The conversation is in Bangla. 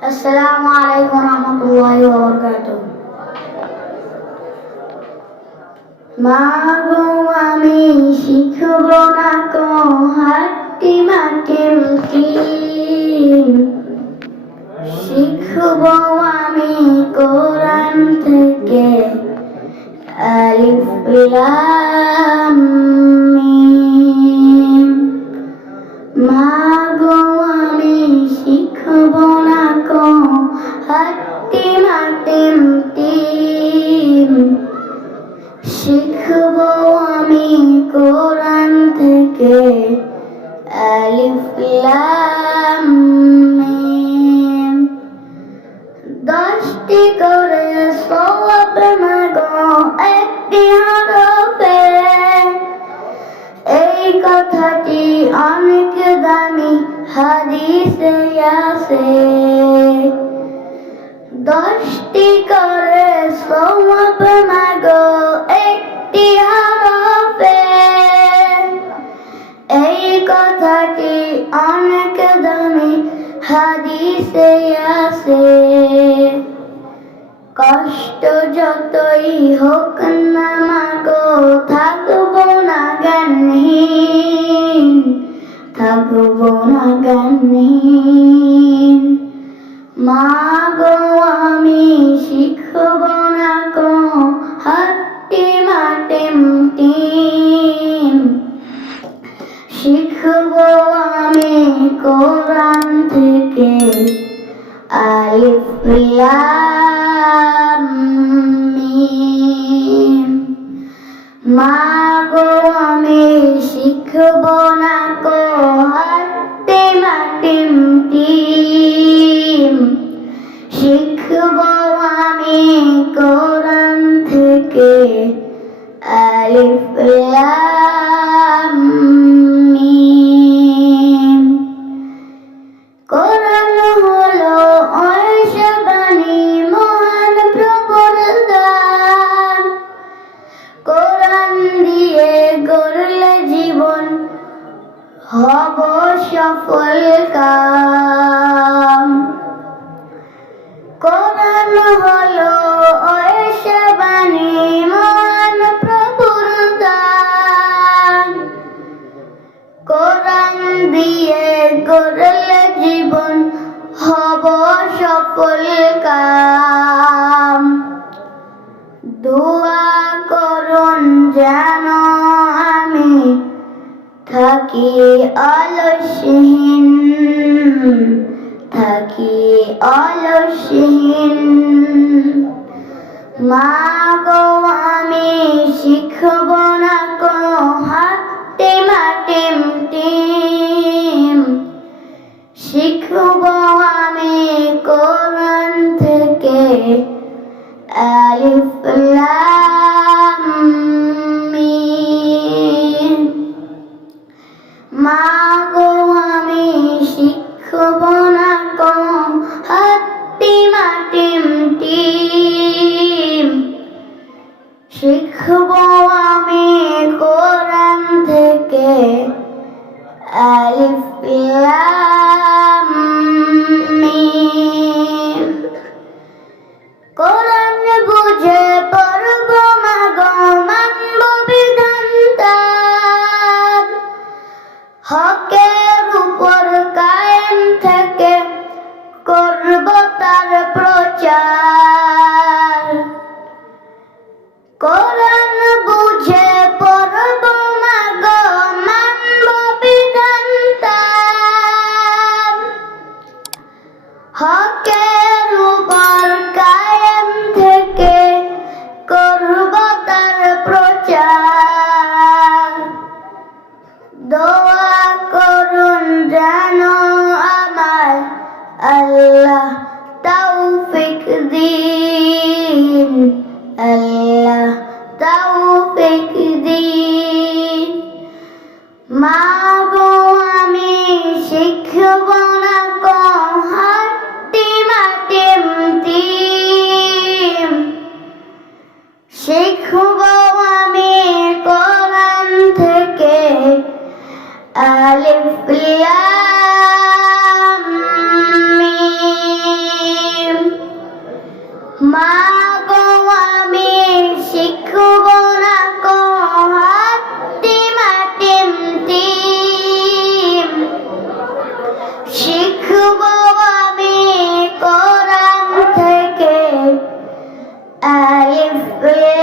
আসসালামু আলাইকুম রহমতুল্লাহি ওয়া বারাকাতুহু। মা গো আমি শিখব না কো হাট্টি মাটিম শিখব আমি কোরআন থেকে আলিফ আলিফ লাম মিম দশটি করে সওয়াব মাগো একটি হরফে এই কথাটি অনেক দামি হাদিসে আছে দশটি করে সওয়াব অনেক দামি হাদিসে আছে কষ্ট যতই হোক না মাগো থাকব না জ্ঞানহীন থাকব না জ্ঞানহীন মা কোরআন থেকে আলিফ লাম মিম। মা হব সফল কাম। কোরআন হলো ঐশবাণী মহান প্রভুর দান। কোরআন দিয়ে গড়লে জীবন হব সফল কাম। থাকি অলসহীন থাকি অলসহীন। মা গো মা গো আমি শিখব না কম হাতি মাটিম টিম। শিখব আমি কোরআন থেকে আলিফ trời alif